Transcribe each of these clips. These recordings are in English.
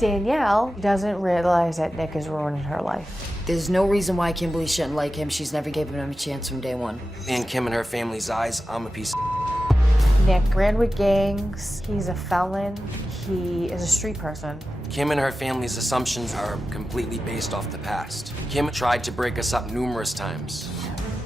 Danielle doesn't realize that Nick is ruining her life. There's no reason why Kimberly shouldn't like him. She's never given him a chance from day one. In Kim and her family's eyes, I'm a piece of Nick ran with gangs, he's a felon, he is a street person. Kim and her family's assumptions are completely based off the past. Kim tried to break us up numerous times.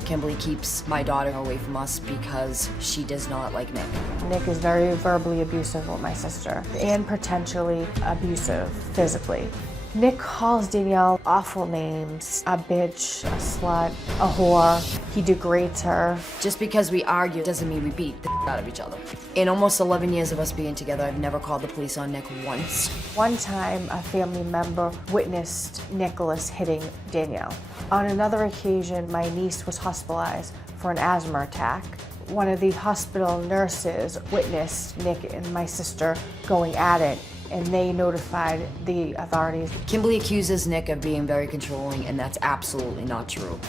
Kimberly keeps my daughter away from us because she does not like Nick. Nick is very verbally abusive with my sister and potentially abusive physically. Nick calls Danielle awful names, a bitch, a slut, a whore. He degrades her. Just because we argue doesn't mean we beat the out of each other. In almost 11 years of us being together, I've never called the police on Nick once. One time, a family member witnessed Nicholas hitting Danielle. On another occasion, my niece was hospitalized for an asthma attack. One of the hospital nurses witnessed Nick and my sister going at it, and they notified the authorities. Kimberly accuses Nick of being very controlling, and that's absolutely not true.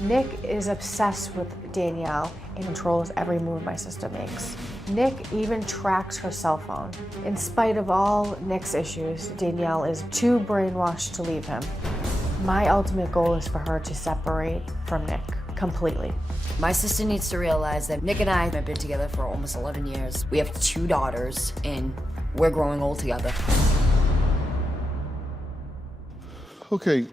Nick is obsessed with Danielle and controls every move my sister makes. Nick even tracks her cell phone. In spite of all Nick's issues, Danielle is too brainwashed to leave him. My ultimate goal is for her to separate from Nick completely. My sister needs to realize that Nick and I have been together for almost 11 years. We have 2 daughters, and we're growing old together. Okay,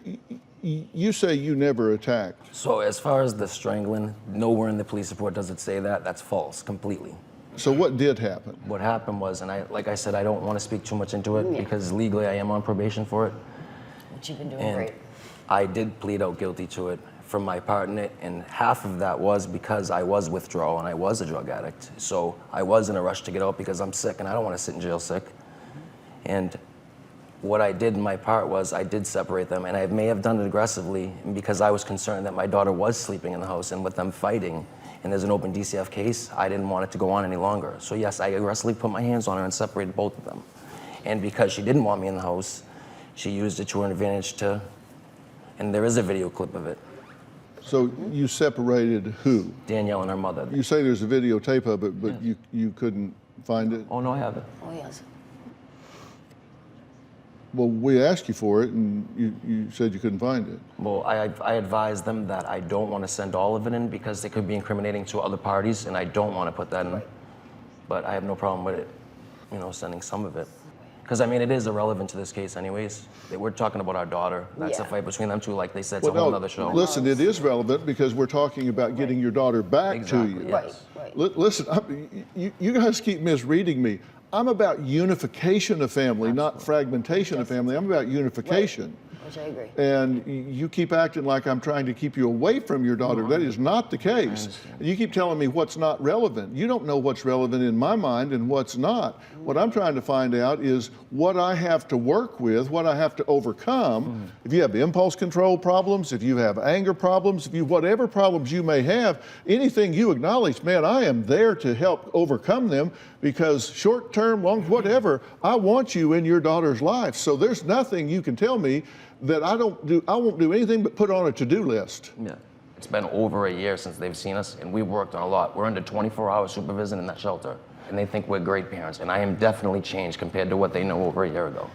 you say you never attacked. So as far as the strangling, nowhere in the police report does it say that. That's false, completely. So what did happen? What happened was, and like I said, I don't want to speak too much into it because legally I am on probation for it. But you've been doing And great. I did plead out guilty to it from my part in it, and half of that was because I was withdrawal and I was a drug addict. So I was in a rush to get out because I'm sick and I don't want to sit in jail sick. And what I did in my part was I did separate them, and I may have done it aggressively because I was concerned that my daughter was sleeping in the house, and with them fighting, and there's an open DCF case, I didn't want it to go on any longer. So yes, I aggressively put my hands on her and separated both of them. And because she didn't want me in the house, she used it to her advantage to, and there is a video clip of it. So you separated who? Danielle and her mother. You say there's a videotape of it, but you couldn't find it? Oh no, I have it. Oh, yes. Well, we asked you for it, and you said you couldn't find it. Well, I advised them that I don't want to send all of it in because it could be incriminating to other parties, and I don't want to put that in. But I have no problem with it, sending some of it. Because, I mean, it is irrelevant to this case anyways. We're talking about our daughter. That's a fight between them two, like they said, it's a whole other show. Listen, it is relevant because we're talking about getting your daughter back to you. Yes. Right. Listen, you guys keep misreading me. I'm about unification of family, not fragmentation of family. I'm about unification. Which I agree. And you keep acting like I'm trying to keep you away from your daughter. That is not the case. You keep telling me what's not relevant. You don't know what's relevant in my mind and what's not. What I'm trying to find out is what I have to work with, what I have to overcome. If you have impulse control problems, if you have anger problems, whatever problems you may have, anything you acknowledge, man, I am there to help overcome them because short term, long, whatever, I want you in your daughter's life. So there's nothing you can tell me that I won't do anything but put on a to-do list. Yeah. It's been over a year since they've seen us, and we've worked on a lot. We're under 24-hour supervision in that shelter, and they think we're great parents, and I am definitely changed compared to what they know over a year ago.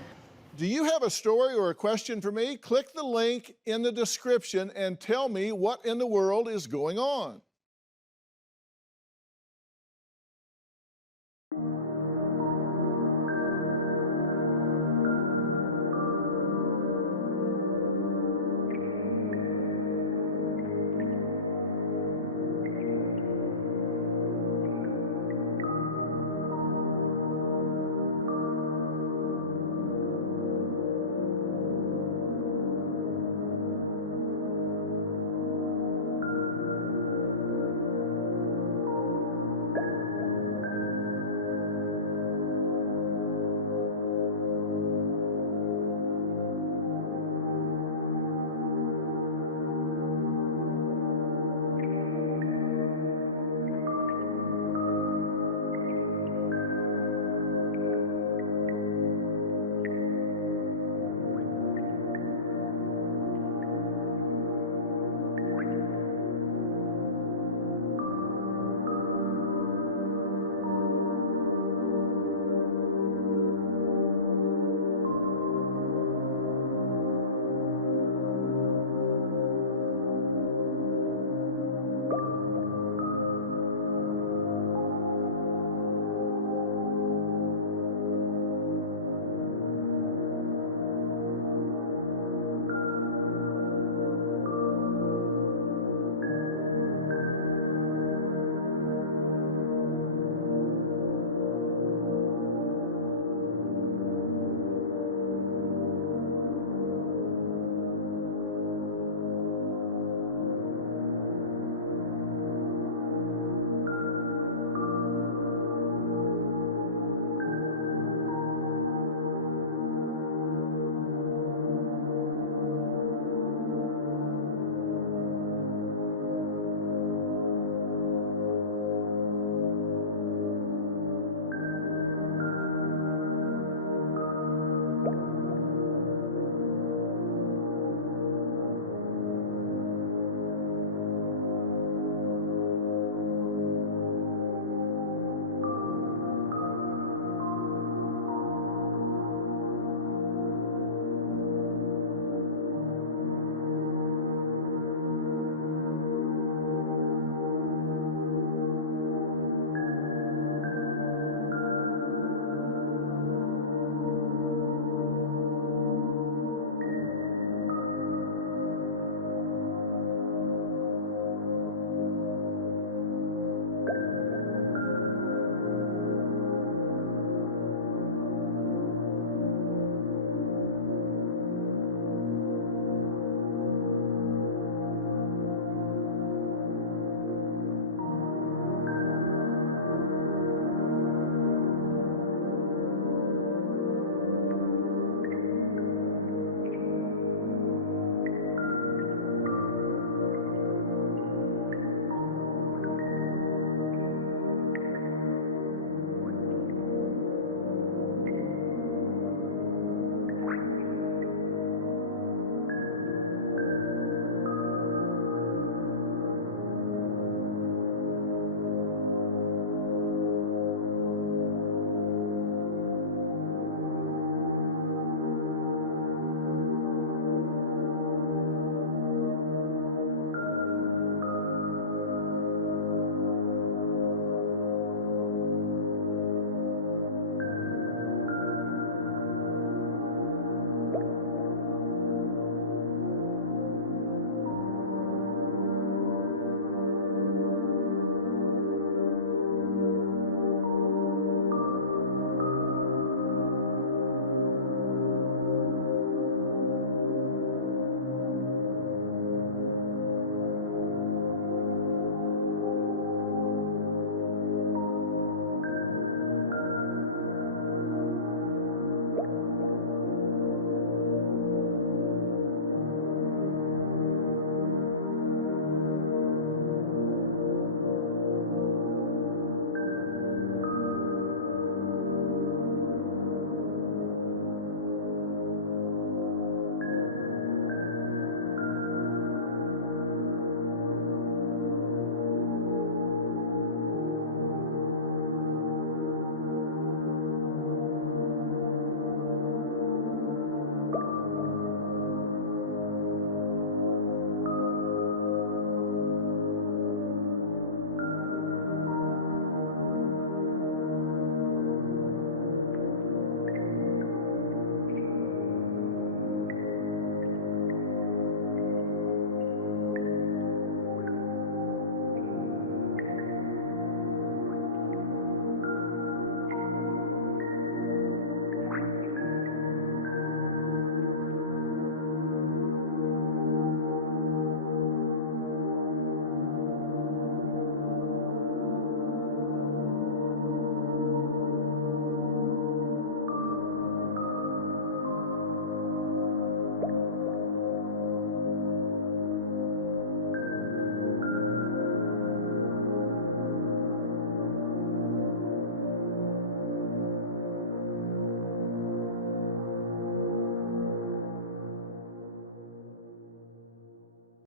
Do you have a story or a question for me? Click the link in the description and tell me what in the world is going on.